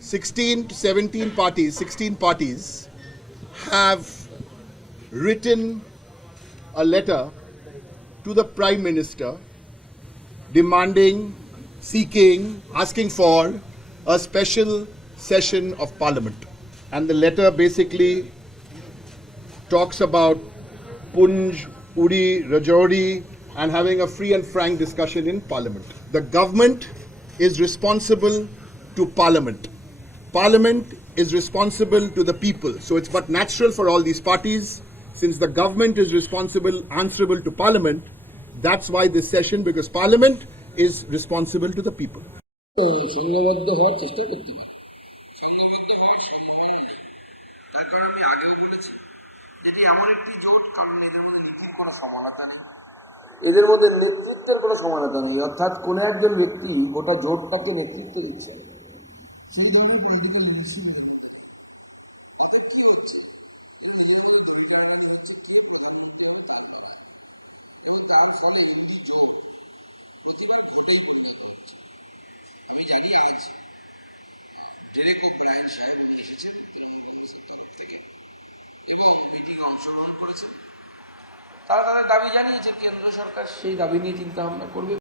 16 to 17 parties, 16 parties have written a letter to the Prime Minister demanding, seeking, asking for a special session of Parliament. And the letter basically talks about Punj, Uri, Rajouri, and having a free and frank discussion in Parliament. The government is responsible to Parliament. Parliament is responsible to the people. So it's but natural for all these parties, since the government is responsible, answerable to Parliament, that's why this session, because Parliament is responsible to the people. সংঘবদ্ধ হওয়ার চেষ্টা করতে পারে, সংঘবদ্ধ হওয়ার সম্ভাবনা নেই। তার কারণ আমি আগেও বলেছি যেটি এমন একটি জোট, কারণ এদের মধ্যে নীতির কোনো সমানতা নেই, এদের মধ্যে নেতৃত্বের কোনো সমানতা নেই। অর্থাৎ কোনো একজন ব্যক্তি গোটা জোটটাকে নেতৃত্ব দিচ্ছেন, সেই ধরনের পলিটিক্যাল লিডারশিপ এদের মধ্যে নেই। অতএব কী হচ্ছে, এরা নিজেদের মধ্যে দড়ি টানাটানি হচ্ছে, কে প্রধানমন্ত্রী হবে তার লড়াই, এবং তার ফলে ইন্ডি জোট প্রতিবার ঘটেই পরিণত হচ্ছে। আমি জানি আজ ডেরেক ওব্রায়েন সাহেব উনি এসেছেন তৃণমূল কংগ্রেসের তরফ থেকে এবং মিটিংয়ে অংশগ্রহণ করেছেন। তারা তাদের দাবি জানিয়েছে, কেন্দ্র সরকার সেই দাবি নিয়ে চিন্তা ভাবনা করবে।